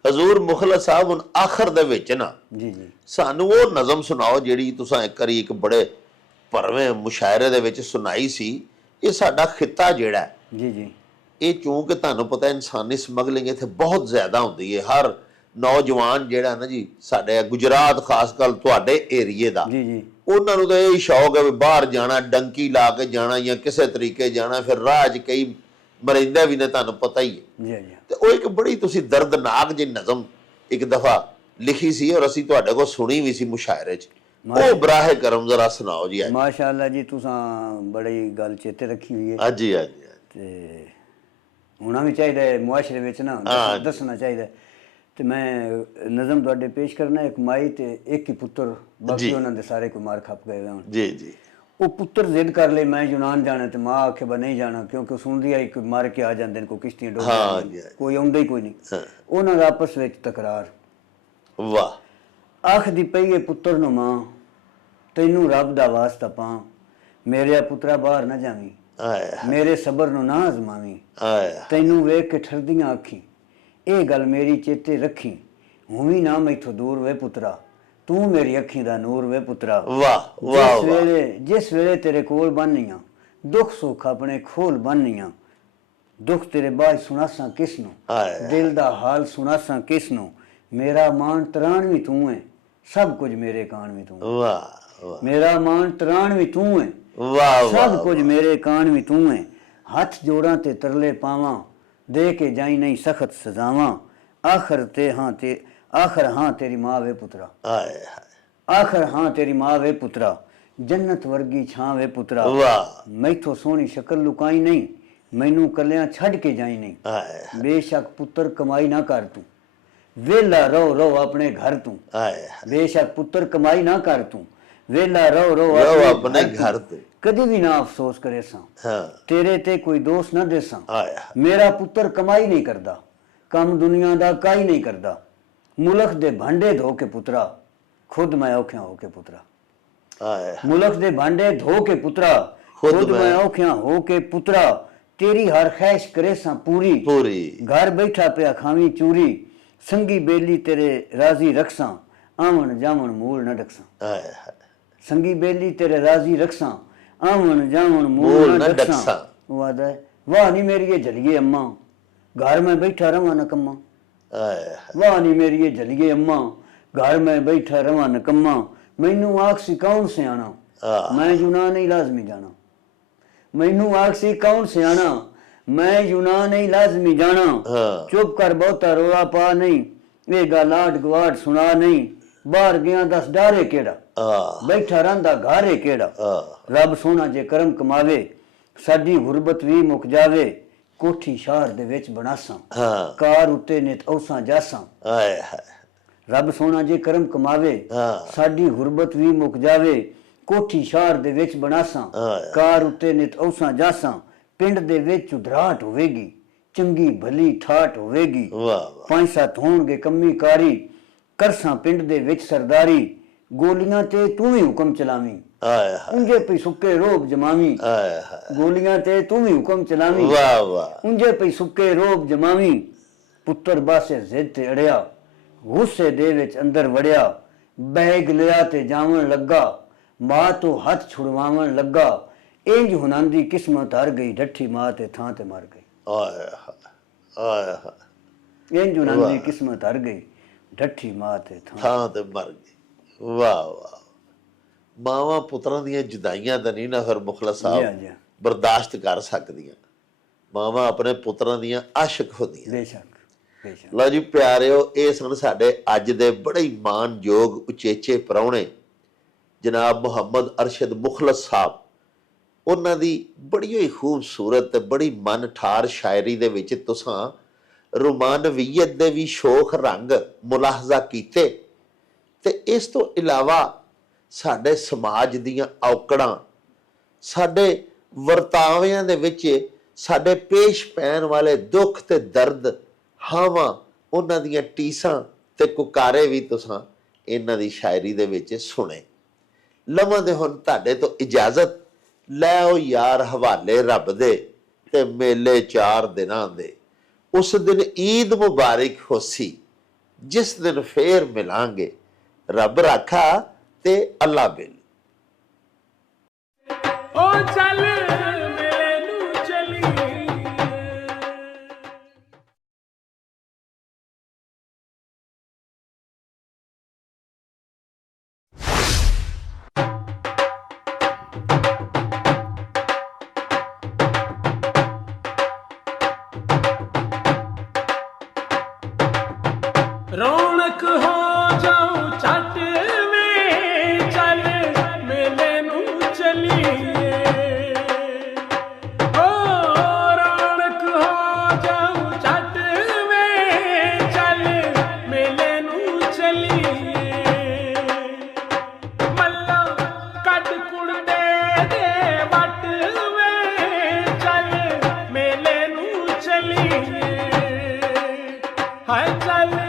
ਹਜ਼ੂਰ ਮੁਖਲਸ ਸਾਹਿਬ ਹੁਣ ਆਖਰ ਦੇ ਵਿੱਚ ਨਾ ਸਾਨੂੰ ਉਹ ਨਜ਼ਮ ਸੁਣਾਓ ਜਿਹੜੀ ਤੁਸੀਂ ਇੱਕ ਵਾਰੀ ਇੱਕ ਬੜੇ ਭਰਵੇਂ ਮੁਸ਼ਾਇਰੇ ਦੇ ਵਿੱਚ ਸੁਣਾਈ ਸੀ। ਇਹ ਸਾਡਾ ਖਿੱਤਾ ਜਿਹੜਾ ਇਹ ਚੂੰਕਿ ਤੁਹਾਨੂੰ ਪਤਾ ਇਨਸਾਨੀ ਸਮਗਲਿੰਗ ਇੱਥੇ ਬਹੁਤ ਜ਼ਿਆਦਾ ਹੁੰਦੀ ਹੈ। ਹਰ ਨੌਜਵਾਨ ਜਿਹੜਾ ਨਾ ਜੀ ਸਾਡੇ ਗੁਜਰਾਤ ਖਾਸ ਕਰ ਤੁਹਾਡੇ ਏਰੀਏ ਦਾ, ਉਹਨਾਂ ਨੂੰ ਤਾਂ ਇਹ ਸ਼ੌਕ ਹੈ ਵੀ ਬਾਹਰ ਜਾਣਾ, ਡੰਕੀ ਲਾ ਕੇ ਜਾਣਾ ਜਾਂ ਕਿਸੇ ਤਰੀਕੇ ਜਾਣਾ। ਫਿਰ ਰਾਹ 'ਚ ਕਈ ਮਰਿੰਦਾ ਵੀ ਨੇ, ਤੁਹਾਨੂੰ ਪਤਾ ਹੀ ਹੈ। ਤੇ ਉਹ ਇੱਕ ਬੜੀ ਤੁਸੀਂ ਦਰਦਨਾਕ ਜਿਹੀ ਨਜ਼ਮ ਇੱਕ ਦਫਾ ਲਿਖੀ ਸੀ ਔਰ ਅਸੀਂ ਤੁਹਾਡੇ ਕੋਲ ਸੁਣੀ ਵੀ ਸੀ ਮੁਸ਼ਾਇਰੇ 'ਚ। ਉਹ ਬਰਾਹੇ ਕਰਮ ਜ਼ਰਾ ਸੁਣਾਓ ਜੀ। ਮਾਸ਼ਾਅੱਲਾ ਜੀ, ਤੁਸੀਂ ਬੜੀ ਗੱਲ ਚੇਤੇ ਰੱਖੀ ਹੋਈ ਹੈ। ਹਾਂਜੀ ਹਾਂਜੀ। ਤੇ ਹੋਣਾ ਵੀ ਚਾਹੀਦਾ ਹੈ ਮੁਆਸ਼ਰੇ ਵਿੱਚ ਨਾ, ਦੱਸਣਾ ਚਾਹੀਦਾ। ਤੇ ਮੈਂ ਨਜ਼ਮ ਤੁਹਾਡੇ ਪੇਸ਼ ਕਰਨਾ। ਇੱਕ ਮਾਈ ਤੇ ਇੱਕ ਹੀ ਪੁੱਤਰ, ਬਾਕੀ ਉਹਨਾਂ ਦੇ ਸਾਰੇ ਕੋਈ ਮਾਰ ਖੱਪ ਗਏ ਹੋਣ। ਜੀ ਜੀ। ਉਹ ਪੁੱਤਰ ਜ਼ਿੱਦ ਕਰ ਲਏ ਮੈਂ ਯੂਨਾਨ ਜਾਣਾ, ਤੇ ਮਾਂ ਆਖੇ ਬਾ ਨਹੀਂ ਜਾਣਾ, ਕਿਉਂਕਿ ਸੁਣਦੀ ਆਈ ਕੋਈ ਮਾਰ ਕੇ ਆ ਜਾਂਦੇ ਨੇ, ਕੋਈ ਕਿਸ਼ਤੀਆਂ ਡੋਬ, ਕੋਈ ਆਉਂਦਾ ਹੀ ਕੋਈ ਨਹੀਂ। ਉਹਨਾਂ ਦਾ ਆਪਸ ਵਿੱਚ ਤਕਰਾਰ। ਵਾਹ। ਆਖਦੀ ਪਈ ਇਹ ਪੁੱਤਰ ਨੂੰ ਮਾਂ, ਤੈਨੂੰ ਰੱਬ ਦਾ ਵਾਸਤਾ ਪਾਂ, ਮੇਰੇ ਪੁੱਤਰਾ ਬਾਹਰ ਨਾ ਜਾਵੀਂ, ਮੇਰੇ ਸਬਰ ਨੂੰ ਨਾ ਅਜ਼ਮਾਵੀਂ। ਤੈਨੂੰ ਵੇਖ ਕੇ ਠਰਦੀਆਂ ਅੱਖੀਂ, ਇਹ ਗੱਲ ਮੇਰੀ ਚੇਤੇ ਰੱਖੀ। ਹੁਵੀਂ ਨਾ ਮੈਥੋਂ ਦੂਰ ਵੇ ਪੁੱਤਰਾ, ਤੂੰ ਮੇਰੀ ਅੱਖੀਂ ਦਾ ਨੂਰ ਵੇ ਪੁੱਤਰਾ। ਜਿਸ ਵੇਲੇ ਤੇਰੇ ਕੋਲ ਬੰਨੀਆਂ, ਦੁੱਖ ਸੁੱਖ ਆਪਣੇ ਖੋਲ ਬੰਨੀਆਂ। ਦੁੱਖ ਤੇਰੇ ਬਾਝ ਸੁਣਾਸਾਂ ਕਿਸ ਨੂੰ, ਦਿਲ ਦਾ ਹਾਲ ਸੁਣਾਸਾਂ ਕਿਸ ਨੂੰ। ਮੇਰਾ ਮਾਣ ਤਰਾਣ ਵੀ ਤੂੰ ਹੈ, ਸਭ ਕੁਝ ਮੇਰੇ ਕਾਣ ਵੀ ਤੂੰ ਹੈ। ਵਾਹ ਵਾਹ ਮੇਰਾ ਮਾਨ ਤਰਾਣ ਵੀ ਤੂੰ ਹੈ, ਵਾਹ ਸਭ ਵਾਹ ਕੁਝ ਮੇਰੇ ਕਾਣ ਵੀ ਤੂੰ ਹੈ। ਹੱਥ ਜੋੜਾਂ ਤੇ ਤਰਲੇ ਪਾਵਾਂ, ਦੇ ਕੇ ਜਾਈ ਨਹੀਂ ਸਖਤ ਸਜ਼ਾਵਾਂ। ਆਖਰ ਹਾਂ ਤੇਰੀ ਮਾਂ ਵੇ ਪੁੱਤਰਾ, ਆਏ ਆਖਰ ਹਾਂ ਤੇਰੀ ਮਾਂ ਵੇ ਪੁੱਤਰਾ। ਜੰਨਤ ਵਰਗੀ ਛਾਂ ਵੇ ਪੁੱਤਰਾ, ਵਾਹ ਮੈਥੋਂ ਸੋਹਣੀ ਸ਼ਕਲ ਲੁਕਾਈ ਨਹੀਂ, ਮੈਨੂੰ ਕੱਲਿਆਂ ਛੱਡ ਕੇ ਜਾਈ ਨਹੀਂ। ਆਏ ਬੇਸ਼ੱਕ ਪੁੱਤਰ ਕਮਾਈ ਨਾ ਕਰ ਤੂੰ, ਵੇਲਾ ਰੋ ਰੋ ਆਪਣੇ ਘਰ ਤੂੰ। ਆਏ ਬੇਸ਼ੱਕ ਪੁੱਤਰ ਕਮਾਈ ਨਾ ਕਰ ਤੂੰ, ਵੇਲਾ ਰੋ ਰੋ ਆਪਣੇ ਘਰ ਤੂੰ। ਕਦੀ ਵੀ ਨਾ ਅਫਸੋਸ ਕਰੇ ਸਾਂ, ਹਾਂ ਤੇਰੇ ਤੇ ਕੋਈ ਦੋਸ਼ ਨਾ ਦੇਸਾਂ। ਆਏ ਮੇਰਾ ਪੁੱਤਰ ਕਮਾਈ ਨਹੀਂ ਕਰਦਾ, ਕੰਮ ਦੁਨੀਆ ਦਾ ਕਾਈ ਨਹੀਂ ਕਰਦਾ। ਮੁਲਕ ਦੇ ਭਾਂਡੇ ਧੋ ਕੇ ਪੁੱਤਰਾ, ਖੁਦ ਮੈਂ ਔਖਿਆਂ ਹੋ ਕੇ ਪੁੱਤਰਾ। ਆਏ ਮੁਲਕ ਦੇ ਭਾਂਡੇ ਧੋ ਕੇ ਪੁੱਤਰਾ, ਖੁਦ ਮੈਂ ਔਖਿਆਂ ਹੋ ਕੇ ਪੁੱਤਰਾ। ਤੇਰੀ ਹਰ ਖੈਸ਼ ਕਰੇ ਸਾਂ ਪੂਰੀ, ਪੂਰੀ ਘਰ ਬੈਠਾ ਪਿਆ ਖਾਵੀਂ ਚੂਰੀ। ਸੰਗੀ ਬੇਲੀ ਤੇਰੇ ਰਾਜ਼ੀ ਰਖਸਾਂ, ਆਵਣ ਜਾਵਣ ਮੂਲ ਨਾ ਡਕਸਾਂ। ਆਏ ਸੰਗੀ ਬੇਲੀ ਤੇਰੇ ਰਾਜ਼ੀ ਰਖਸਾਂ, ਆਵਣ ਜਾਵਣ ਮੂਲ ਨਾ ਡਕਸਾਂ। ਵਾਦਾ ਵਾਹ ਨੀ ਮੇਰੀਏ ਜਲੀਏ ਅੰਮਾ, ਘਰ ਮੈਂ ਬੈਠਾ ਰਵਾਂ ਨਕੰਮਾ। ਆਏ ਵਾਹ ਨੀ ਮੇਰੀਏ ਜਲੀਏ ਅੰਮਾ, ਘਰ ਮੈਂ ਬੈਠਾ ਰਵਾਂ ਨਕੰਮਾ। ਮੈਨੂੰ ਆਖਸੀ ਕੌਣ ਸਿਆਣਾ, ਮੈਂ ਯੂਨਾਨ ਨਹੀਂ ਲਾਜ਼ਮੀ ਜਾਣਾ। ਮੈਨੂੰ ਆਖਸੀ ਕੌਣ ਸਿਆਣਾ, ਮੈਂ ਯੂਨਾਨ ਨਹੀਂ ਲਾਜ਼ਮੀ ਜਾਣਾ। ਚੁੱਪ ਕਰ ਬਹੁਤਾ ਰੋਲਾ ਪਾ ਨਹੀਂ, ਇਹ ਗੱਲ ਆਡ ਗਵਾੜ ਸੁਣਾ ਨਹੀਂ। ਬਾਹਰ ਗਿਆ ਦੱਸ ਡਾਰੇ ਕਿਹੜਾ, ਬੈਠਾ ਰਹਿੰਦਾ ਘਾਰੇ ਕਿਹੜਾ। ਰੱਬ ਸੋਹਣਾ ਜੇ ਕਰਮ ਕਮਾਵੇ, ਸਾਡੀ ਗੁਰਬਤ ਵੀ ਮੁੱਕ ਜਾਵੇ। ਕੋਠੀ ਸ਼ਹਿਰ ਦੇ ਵਿੱਚ ਬਣਾਸਾਂ, ਕਾਰ ਉੱਤੇ ਨਿਤ ਔਸਾਂ ਜਾਸਾਂ। ਰੱਬ ਸੋਹਣਾ ਜੇ ਕਰਮ ਕਮਾਵੇ, ਸਾਡੀ ਗੁਰਬਤ ਵੀ ਮੁੱਕ ਜਾਵੇ। ਕੋਠੀ ਸ਼ਹਿਰ ਦੇ ਵਿੱਚ ਬਣਾਸਾਂ, ਕਾਰ ਉੱਤੇ ਨਿਤ ਔਸਾਂ ਜਾਸਾਂ। ਪਿੰਡ ਦੇ ਵਿੱਚ ਉਧਰਾਟ ਹੋਵੇਗੀ, ਚੰਗੀ ਭਲੀ ਠਾਠ ਹੋਵੇਗੀ। 5-7 ਹੋਣਗੇ ਕੰਮੀ ਕਾਰੀ, ਕਰਸਾਂ ਪਿੰਡ ਦੇ ਵਿੱਚ ਸਰਦਾਰੀ। ਗੋਲੀਆਂ ਤੇ ਤੂੰ ਵੀ ਹੁਕਮ ਚਲਾਵੀਂ, ਉਂਝੇ ਪਈ ਸੁੱਕੇ ਰੋਬ ਜਮਾਵੀਂ। ਗੋਲੀਆਂ ਤੇ ਤੂੰ ਵੀ ਹੁਕਮ ਚਲਾਵੀਂ, ਉਂਝੇ ਪਈ ਸੁੱਕੇ ਰੋਬ ਜਮਾਵੀਂ। ਪੁੱਤਰ ਬਾਸੇ ਜ਼ਿੱਦ ਤੇ ਅੜਿਆ, ਗੁੱਸੇ ਦੇ ਵਿੱਚ ਅੰਦਰ ਵੜਿਆ। ਬੈਗ ਲਿਆ ਤੇ ਜਾਵਣ ਲੱਗਾ, ਮਾਂ ਤੋਂ ਹੱਥ ਛੁਡਵਾਵਣ ਲੱਗਾ। ਇੰਜ ਹੁਨਾਂ ਦੀ ਕਿਸਮਤ ਹਰ ਗਈ, ਡੱਠੀ ਮਾਂ ਤੇ ਥਾਂ ਤੇ ਮਰ ਗਈ। ਇੰਜ ਹੁਨਾਂ ਦੀ ਕਿਸਮਤ ਹਰ ਗਈ, ਡੱਠੀ ਮਾਂ ਤੇ ਥਾਂ ਤੇ ਮਰ ਗਈ। ਵਾਹ ਵਾਹ। ਮਾਵਾਂ ਪੁੱਤਰਾਂ ਦੀਆਂ ਜੁਦਾਈਆਂ ਤਾਂ ਨਹੀਂ ਨਾ ਫਿਰ ਮੁਖਲਸ ਸਾਹਿਬ ਬਰਦਾਸ਼ਤ ਕਰ ਸਕਦੀਆਂ। ਮਾਵਾਂ ਆਪਣੇ ਪੁੱਤਰਾਂ ਦੀਆਂ ਆਸ਼ਿਕ ਹੁੰਦੀਆਂ। ਬੇਸ਼ੱਕ। ਲਓ ਜੀ ਪਿਆਰਿਓ, ਇਹ ਸਨ ਸਾਡੇ ਅੱਜ ਦੇ ਬੜੇ ਹੀ ਮਾਣਯੋਗ ਉਚੇਚੇ ਪ੍ਰਾਹੁਣੇ ਜਨਾਬ ਮੁਹੰਮਦ ਅਰਸ਼ਦ ਮੁਖਲਸ ਸਾਹਿਬ। ਉਹਨਾਂ ਦੀ ਬੜੀ ਹੀ ਖੂਬਸੂਰਤ ਤੇ ਬੜੀ ਮਨ ਠਾਰ ਸ਼ਾਇਰੀ ਦੇ ਵਿੱਚ ਤੁਸਾਂ ਰੋਮਾਨਵੀਅਤ ਦੇ ਵੀ ਸ਼ੋਖ ਰੰਗ ਮੁਲਾਹਜ਼ਾ ਕੀਤੇ। ਤੇ ਇਸ ਤੋਂ ਇਲਾਵਾ ਸਾਡੇ ਸਮਾਜ ਦੀਆਂ ਔਕੜਾਂ, ਸਾਡੇ ਵਰਤਾਵਿਆਂ ਦੇ ਵਿੱਚ ਸਾਡੇ ਪੇਸ਼ ਪੈਣ ਵਾਲੇ ਦੁੱਖ ਤੇ ਦਰਦ, ਹਾਵਾਂ, ਉਹਨਾਂ ਦੀਆਂ ਟੀਸਾਂ ਤੇ ਕੁਕਾਰੇ ਵੀ ਤੁਸਾਂ ਇਹਨਾਂ ਦੀ ਸ਼ਾਇਰੀ ਦੇ ਵਿੱਚ ਸੁਣੇ। ਲਵਾਂਗੇ ਹੁਣ ਤੁਹਾਡੇ ਤੋਂ ਇਜਾਜ਼ਤ। ਲੈ ਆਓ ਯਾਰ ਹਵਾਲੇ ਰੱਬ ਦੇ, ਤੇ ਮੇਲੇ 4 ਦਿਨਾਂ ਦੇ। ਉਸ ਦਿਨ ਈਦ ਮੁਬਾਰਕ ਹੋਸੀ, ਜਿਸ ਦਿਨ ਫੇਰ ਮਿਲਾਂਗੇ। ਰੱਬ ਰਾਖਾ ਤੇ ਅੱਲਾ ਬਿਲ। ਓ ਚੱਲ ਮੇਲੇ ਨੂੰ ਚਲੀਏ। ਰੌਣਕ ਹੋ ਜਾਊ ਛੱਟ ਵੇ, ਚੱਲ ਮੇਲੇ ਨੂੰ ਚਲੀਏ। ਓ ਰੌਣਕ ਹੋ ਜਾਊ ਛੱਟ ਵੇ, ਚੱਲ ਮੇਲੇ ਨੂੰ ਚਲੀਏ। ਮੱਲਾ ਕੱਢ ਕੁੜਦੇ ਦੇ ਵੱਟ ਵੇ, ਚੱਲ ਮੇਲੇ ਨੂੰ ਚਲੀਏ। ਹਾਏ ਚੱਲ